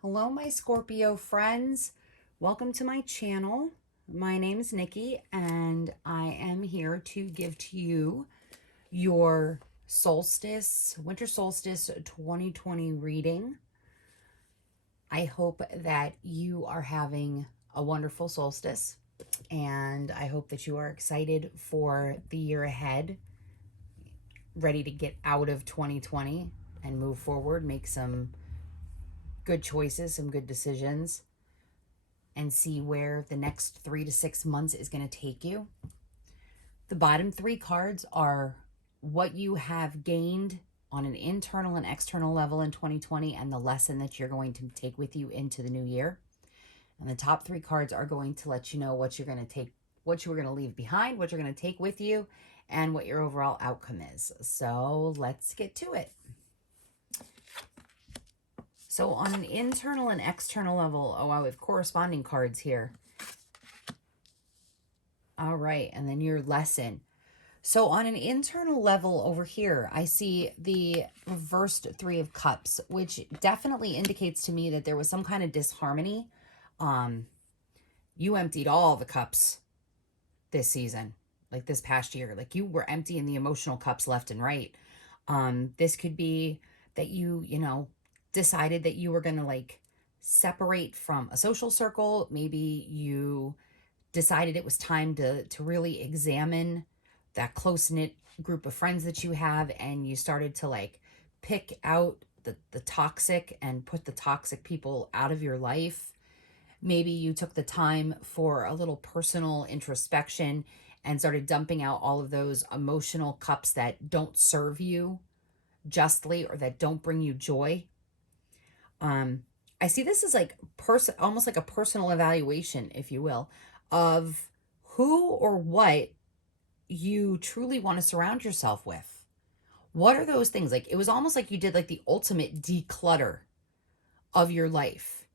Hello, my Scorpio friends. Welcome to my channel. My name is Nikki, and I am here to give to you your winter solstice 2020 reading. I hope that you are having a wonderful solstice, and I hope that you are excited for the year ahead, ready to get out of 2020 and move forward, make some good choices, some good decisions, and see where the next 3 to 6 months is going to take you. The bottom three cards are what you have gained on an internal and external level in 2020 and the lesson that you're going to take with you into the new year. And the top three cards are going to let you know what you're going to take, what you're going to leave behind, what you're going to take with you, and what your overall outcome is. So let's get to it. So on an internal and external level, oh wow, we have corresponding cards here. All right, and then your lesson. So on an internal level over here, I see the reversed Three of Cups, which definitely indicates to me that there was some kind of disharmony. You emptied all the cups this season, like this past year. Like you were emptying the emotional cups left and right. This could be that you decided that you were going to like separate from a social circle. Maybe you decided it was time to really examine that close-knit group of friends that you have, and you started to like pick out the toxic and put the toxic people out of your life. Maybe you took the time for a little personal introspection and started dumping out all of those emotional cups that don't serve you justly or that don't bring you joy. I see this as like almost like a personal evaluation, if you will, of who or what you truly want to surround yourself with. What are those things? Like it was almost like you did like the ultimate declutter of your life.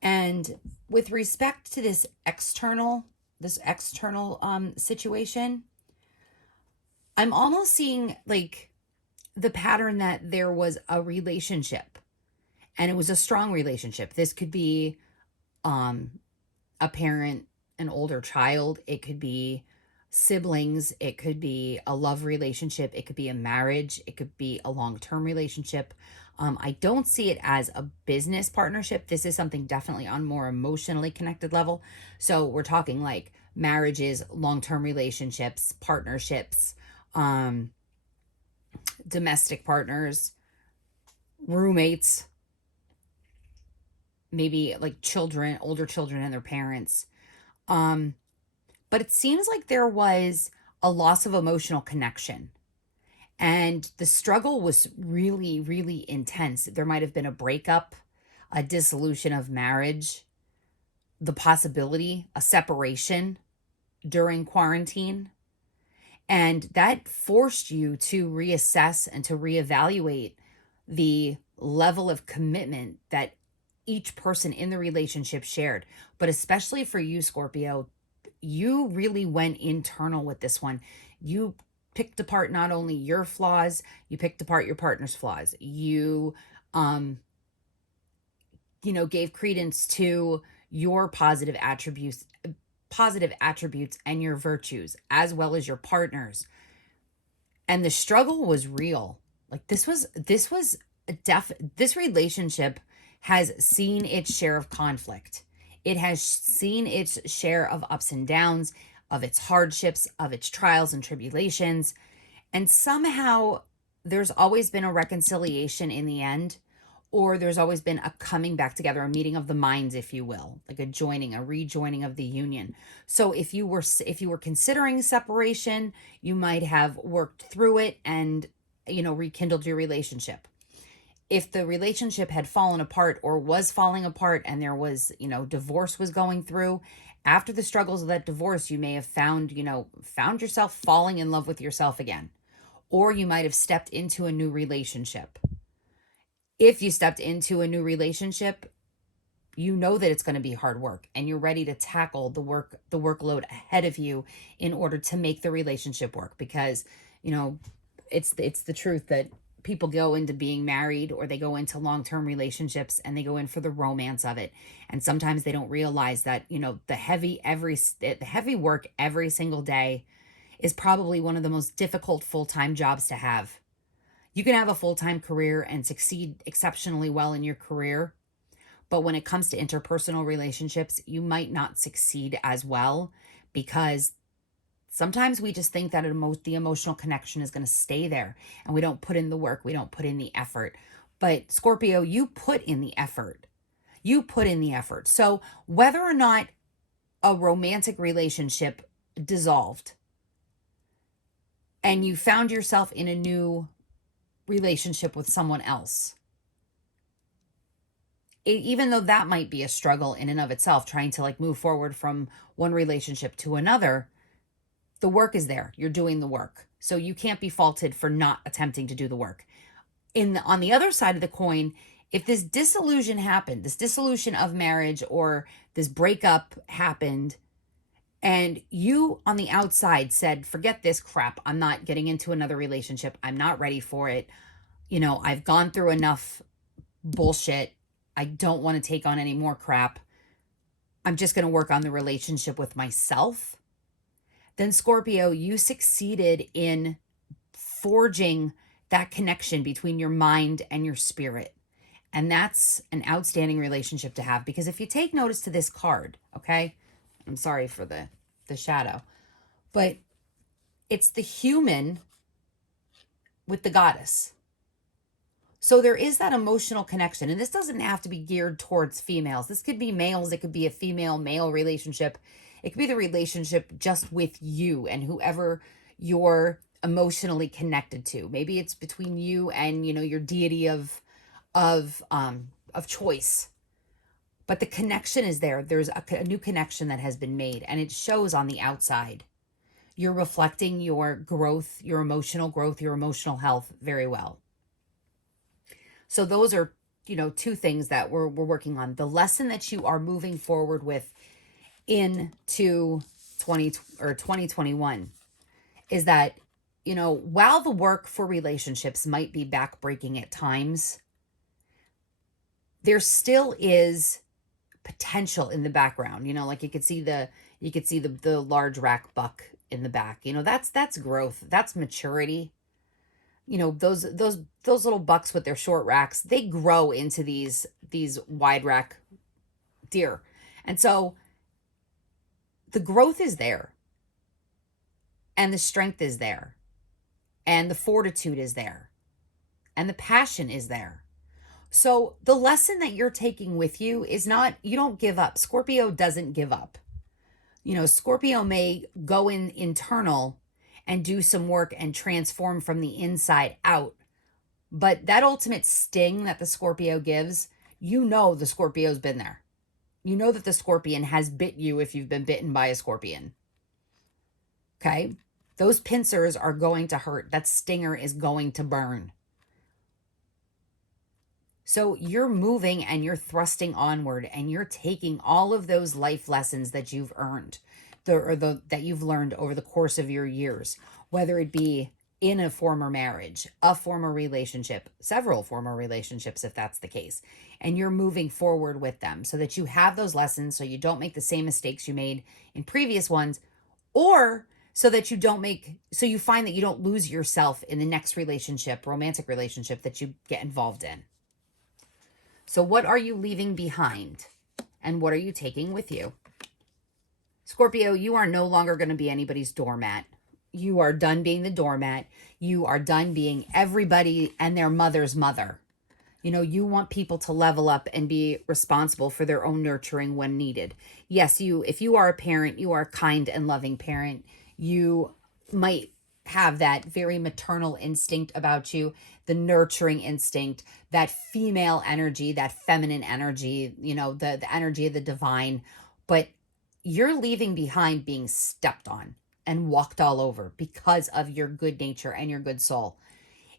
And with respect to this external situation, I'm almost seeing like the pattern that there was a relationship and it was a strong relationship. This could be a parent, an older child, it could be siblings, it could be a love relationship, it could be a marriage, it could be a long-term relationship. I don't see it as a business partnership. This is something definitely on more emotionally connected level. So we're talking like marriages, long-term relationships, partnerships, domestic partners, roommates, maybe like children, older children and their parents. But it seems like there was a loss of emotional connection. And the struggle was really, really intense. There might have been a breakup, a dissolution of marriage, the possibility, a separation during quarantine. And that forced you to reassess and to reevaluate the level of commitment that each person in the relationship shared. But especially for you, Scorpio, you really went internal with this one. You picked apart not only your flaws, you picked apart your partner's flaws. You gave credence to your positive attributes and your virtues as well as your partners. And the struggle was real. Like this relationship has seen its share of conflict. It has seen its share of ups and downs, of its hardships, of its trials and tribulations. And somehow there's always been a reconciliation in the end, or there's always been a coming back together, a meeting of the minds, if you will, like a rejoining of the union. So if you were considering separation, you might have worked through it and rekindled your relationship. If the relationship had fallen apart or was falling apart and there was, divorce was going through, after the struggles of that divorce, you may have found yourself falling in love with yourself again. Or you might have stepped into a new relationship. If you stepped into a new relationship, you know that it's going to be hard work and you're ready to tackle the workload ahead of you in order to make the relationship work, because it's the truth that people go into being married, or they go into long-term relationships and they go in for the romance of it. And sometimes they don't realize that, the heavy work every single day is probably one of the most difficult full-time jobs to have. You can have a full-time career and succeed exceptionally well in your career, but when it comes to interpersonal relationships, you might not succeed as well, because sometimes we just think that the emotional connection is going to stay there, and we don't put in the work, we don't put in the effort. But Scorpio, you put in the effort. You put in the effort. So whether or not a romantic relationship dissolved and you found yourself in a new relationship with someone else, even though that might be a struggle in and of itself, trying to like move forward from one relationship to another, the work is there. You're doing the work. So you can't be faulted for not attempting to do the work. On the other side of the coin, if this dissolution happened, this dissolution of marriage or this breakup happened, and you on the outside said, forget this crap, I'm not getting into another relationship, I'm not ready for it, I've gone through enough bullshit, I don't want to take on any more crap, I'm just going to work on the relationship with myself, then Scorpio, you succeeded in forging that connection between your mind and your spirit. And that's an outstanding relationship to have, because if you take notice to this card, okay, I'm sorry for the shadow, but it's the human with the goddess. So there is that emotional connection. And this doesn't have to be geared towards females. This could be males. It could be a female-male relationship. It could be the relationship just with you and whoever you're emotionally connected to. Maybe it's between you and, your deity of choice. But the connection is there. There's a new connection that has been made, and it shows on the outside. You're reflecting your growth, your emotional health very well. So those are, two things that we're working on. The lesson that you are moving forward with into 2021 is that, while the work for relationships might be backbreaking at times, there still is potential in the background. Like you could see the large rack buck in the back. That's growth. That's maturity. Those little bucks with their short racks, they grow into these wide rack deer. And so the growth is there, and the strength is there, and the fortitude is there, and the passion is there. So the lesson that you're taking with you is not, you don't give up. Scorpio doesn't give up. Scorpio may go internal and do some work and transform from the inside out. But that ultimate sting that the Scorpio gives, the Scorpio's been there. You know that the scorpion has bit you if you've been bitten by a scorpion. Okay? Those pincers are going to hurt. That stinger is going to burn. So you're moving and you're thrusting onward, and you're taking all of those life lessons that you've earned, that you've learned over the course of your years, whether it be in a former marriage, a former relationship, several former relationships, if that's the case, and you're moving forward with them so that you have those lessons, so you don't make the same mistakes you made in previous ones, or so that so you find that you don't lose yourself in the next relationship, romantic relationship, that you get involved in. So what are you leaving behind, and what are you taking with you? Scorpio, you are no longer going to be anybody's doormat. You are done being the doormat. You are done being everybody and their mother's mother. You want people to level up and be responsible for their own nurturing when needed. Yes, if you are a parent, you are a kind and loving parent. You might have that very maternal instinct about you, the nurturing instinct, that female energy, that feminine energy, the energy of the divine. But you're leaving behind being stepped on and walked all over because of your good nature and your good soul.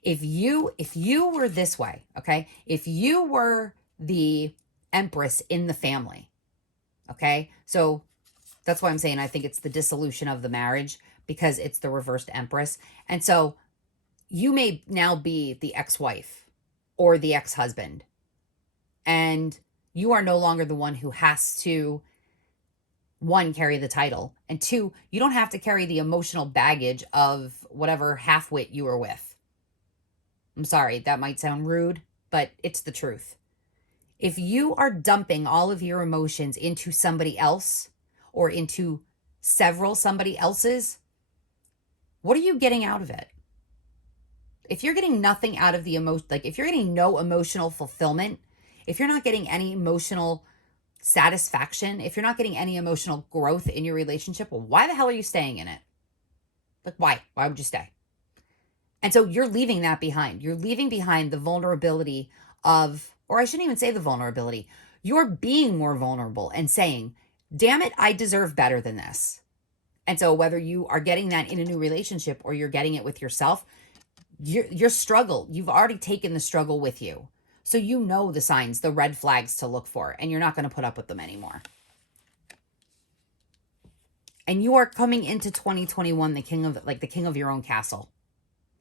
If you were this way, okay? If you were the empress in the family, okay? So that's why I'm saying I think it's the dissolution of the marriage, because it's the reversed empress. And so you may now be the ex-wife or the ex-husband, and you are no longer the one who has to, one, carry the title, and two, you don't have to carry the emotional baggage of whatever half-wit you were with. I'm sorry, that might sound rude, but it's the truth. If you are dumping all of your emotions into somebody else or into several somebody else's, what are you getting out of it? If you're getting nothing out of the emotion, like if you're getting no emotional fulfillment, if you're not getting any emotional satisfaction, if you're not getting any emotional growth in your relationship, well, why the hell are you staying in it? Like, why? Why would you stay? And so you're leaving that behind. You're leaving behind the vulnerability of, or I shouldn't even say the vulnerability. You're being more vulnerable and saying, damn it, I deserve better than this. And so whether you are getting that in a new relationship or you're getting it with yourself, your struggle, you've already taken the struggle with you. So you know the signs, the red flags to look for, and you're not going to put up with them anymore. And you are coming into 2021 the king of your own castle,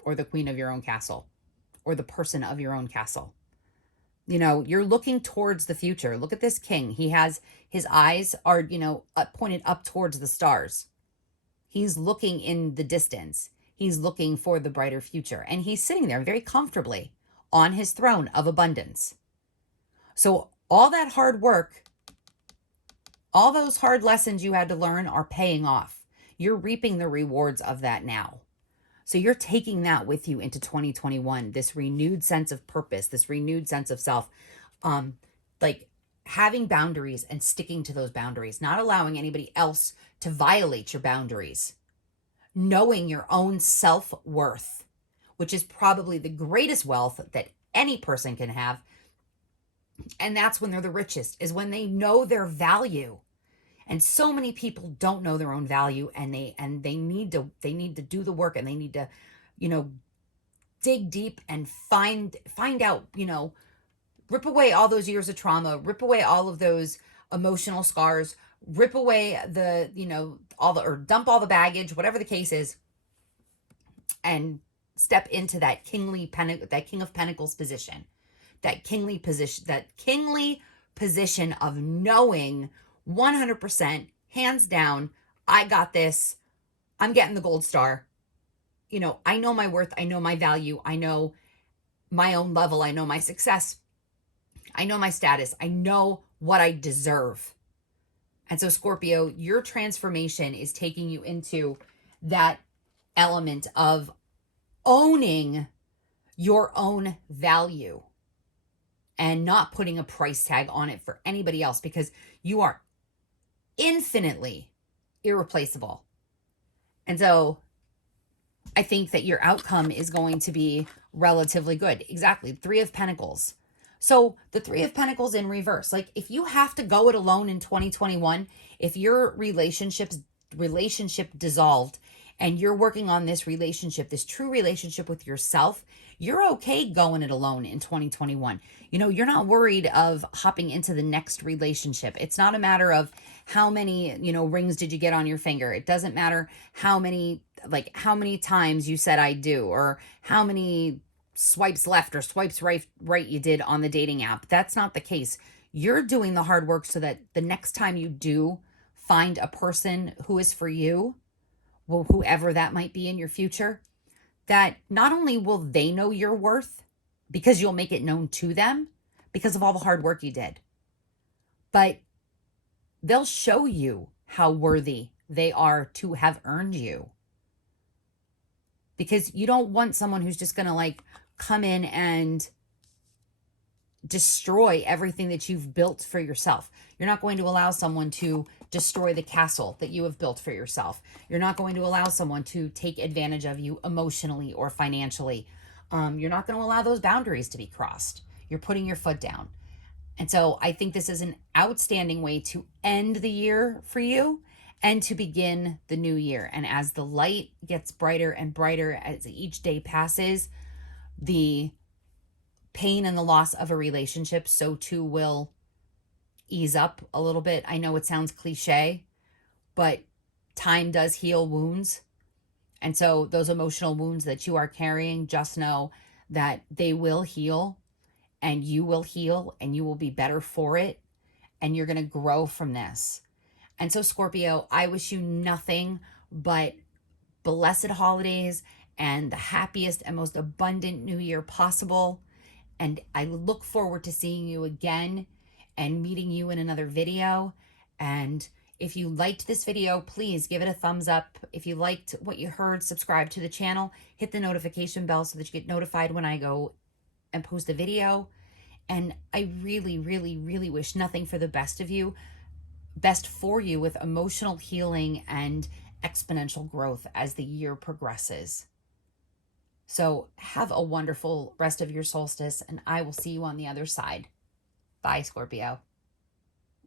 or the queen of your own castle, or the person of your own castle. You know, you're looking towards the future. Look at this king. He has, his eyes are, pointed up towards the stars. He's looking in the distance. He's looking for the brighter future. And he's sitting there very comfortably on his throne of abundance. So all that hard work, all those hard lessons you had to learn are paying off. You're reaping the rewards of that now. So you're taking that with you into 2021, this renewed sense of purpose, this renewed sense of self, like having boundaries and sticking to those boundaries, not allowing anybody else to violate your boundaries, knowing your own self-worth, which is probably the greatest wealth that any person can have. And that's when they're the richest, is when they know their value. And so many people don't know their own value, and they need to do the work, and they need to, dig deep and find out, rip away all those years of trauma, rip away all of those emotional scars, rip away the, or dump all the baggage, whatever the case is, and step into that king of pentacles position, that kingly position of knowing 100%, hands down, I got this. I'm getting the gold star. I know my worth. I know my value. I know my own level. I know my success. I know my status. I know what I deserve. And so, Scorpio, your transformation is taking you into that element of owning your own value and not putting a price tag on it for anybody else, because you are infinitely irreplaceable. And so I think that your outcome is going to be relatively good. Exactly. 3 of Pentacles. So the 3 of Pentacles in reverse, like if you have to go it alone in 2021, if your relationship dissolved and you're working on this relationship, this true relationship with yourself, you're okay going it alone in 2021. You're not worried of hopping into the next relationship. It's not a matter of how many, rings did you get on your finger. It doesn't matter how many times you said I do, or how many swipes left or swipes right you did on the dating app. That's not the case. You're doing the hard work so that the next time you do find a person who is for you, well, whoever that might be in your future, that not only will they know your worth because you'll make it known to them because of all the hard work you did, but they'll show you how worthy they are to have earned you. Because you don't want someone who's just going to come in and destroy everything that you've built for yourself. You're not going to allow someone to destroy the castle that you have built for yourself. You're not going to allow someone to take advantage of you emotionally or financially. You're not going to allow those boundaries to be crossed. You're putting your foot down. And so I think this is an outstanding way to end the year for you and to begin the new year. And as the light gets brighter and brighter as each day passes, the pain and the loss of a relationship, so too will ease up a little bit. I know it sounds cliche, but time does heal wounds. And so those emotional wounds that you are carrying, just know that they will heal, and you will heal, and you will be better for it, and you're going to grow from this. And so, Scorpio, I wish you nothing but blessed holidays and the happiest and most abundant new year possible. And I look forward to seeing you again and meeting you in another video. And if you liked this video, please give it a thumbs up. If you liked what you heard, subscribe to the channel, hit the notification bell so that you get notified when I go and post a video. And I really, really, really wish nothing for the best of you, best for you with emotional healing and exponential growth as the year progresses. So have a wonderful rest of your solstice, and I will see you on the other side. Bye, Scorpio.